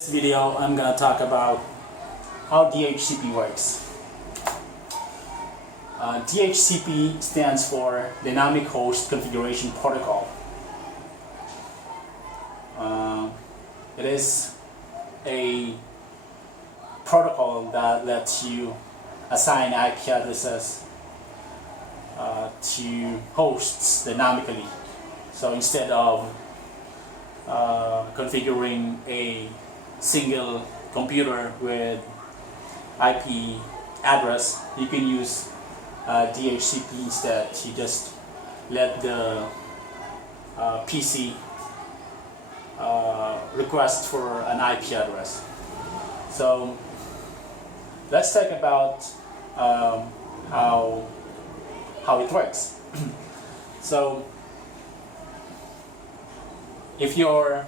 This video I'm going to talk about how DHCP works. DHCP stands for Dynamic Host Configuration Protocol. It is a protocol that lets you assign IP addresses to hosts dynamically. So instead of configuring a single computer with IP address, you can use DHCP instead. You just let the PC request for an IP address. So let's talk about how it works. So if your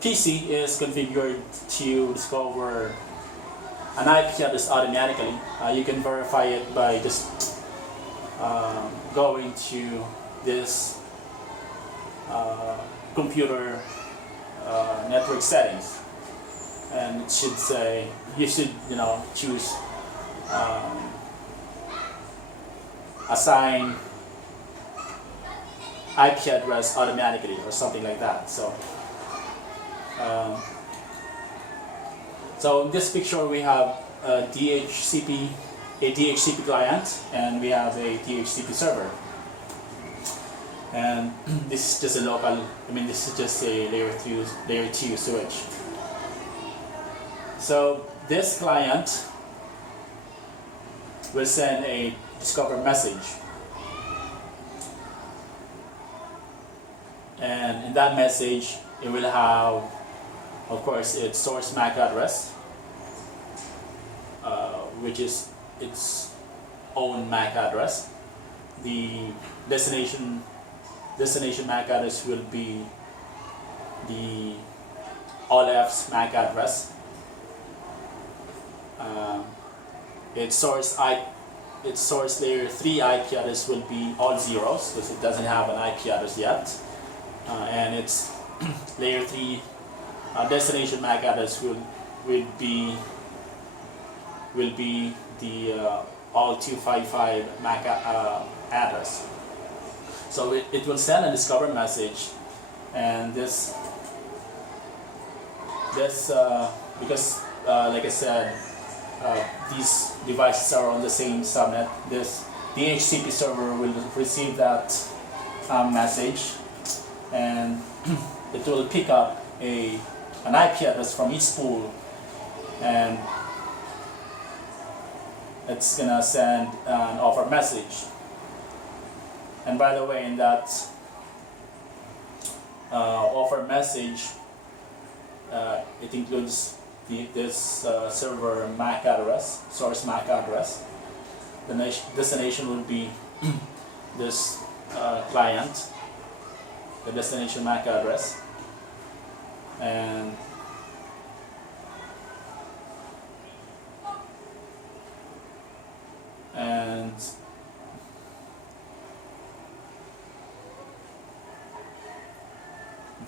PC is configured to discover an IP address automatically, you can verify it by just going to this computer network settings, and it should say you should choose assign IP address automatically or something like that. So in this picture we have a DHCP client, and we have a DHCP server. And this is just a local, this is just a layer 2 switch. So this client will send a discover message. And in that message, it will have, of course, its source MAC address, which is its own MAC address. The destination MAC address will be the OLEF's MAC address. Its source layer 3 IP address will be all zeros because it doesn't have an IP address yet, and its layer 3 destination MAC address will be the all 255 MAC address. So it will send a discover message, and this because like I said, these devices are on the same subnet. This DHCP server will receive that message, and it will pick up an IP address from each spool, and it's gonna send an offer message. And by the way, in that offer message, it includes this server MAC address, source MAC address. The destination will be this client, the destination MAC address, and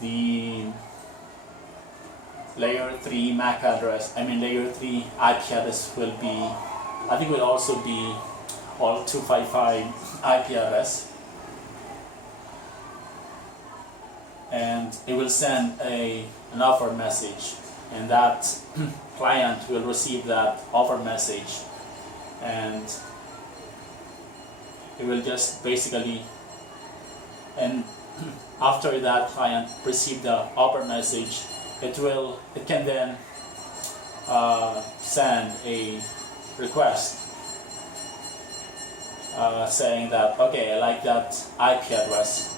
the layer 3 MAC address, layer 3 IP address will be, I think will also be all 255 IP address, and it will send an offer message, and that client will receive that offer message, and it will just basically, and after that client receive the offer message, it can then send a request saying that, okay, I like that IP address.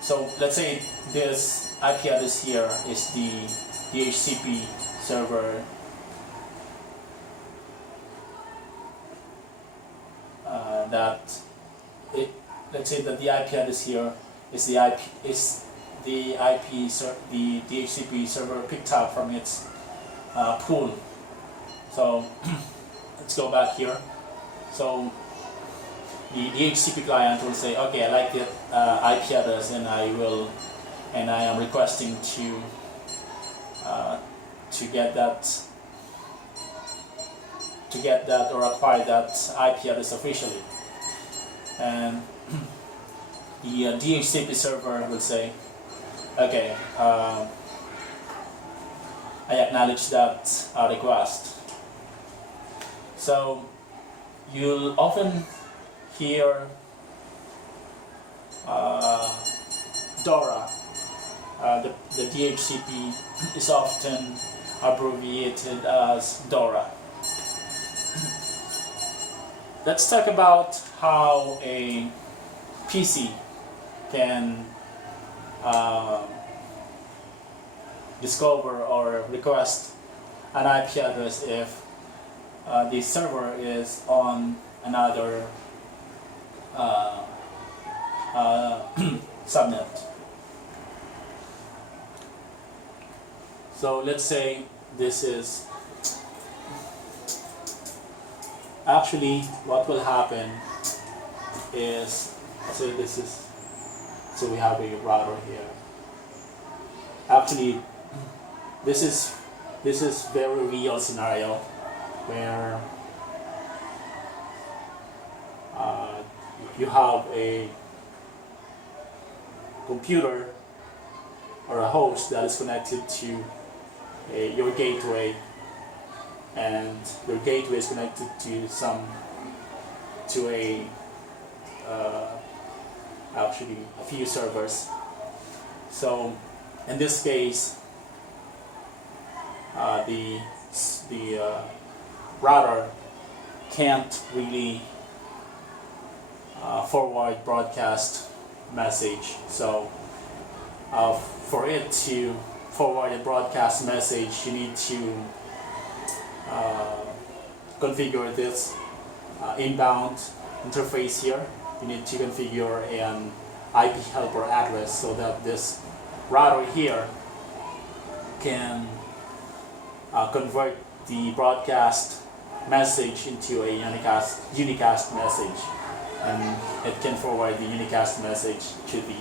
So let's say this IP address here is the DHCP server let's say that the IP address here is the DHCP server picked up from its pool. So let's go back here. So the DHCP client will say, okay, I like the IP address, and I am requesting to get that or acquire that IP address officially. And the DHCP server will say, okay, I acknowledge that request. So you'll often hear DORA. The DHCP is often abbreviated as DORA. Let's talk about how a PC can discover or request an IP address if the server is on another subnet. So let's say this is actually what will happen is, so this is, so we have a router here. Actually, this is very real scenario where you have a computer or a host that is connected to your gateway, and your gateway is connected to actually a few servers. So in this case, the router can't really forward broadcast message. So for it to forward a broadcast message, you need to configure this inbound interface here. You need to configure an IP helper address so that this router here can convert the broadcast message into a unicast message, and it can forward the unicast message to the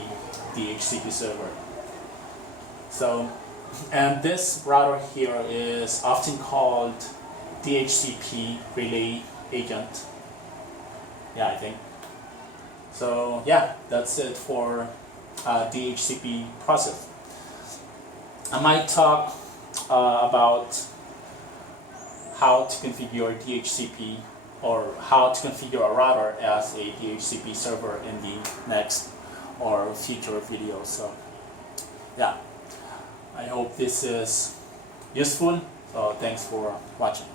DHCP server. So, and this router here is often called DHCP relay agent. Yeah, I think. So yeah, that's it for DHCP process. I might talk about how to configure DHCP or how to configure a router as a DHCP server in the next or future video. So yeah, I hope this is useful. So thanks for watching.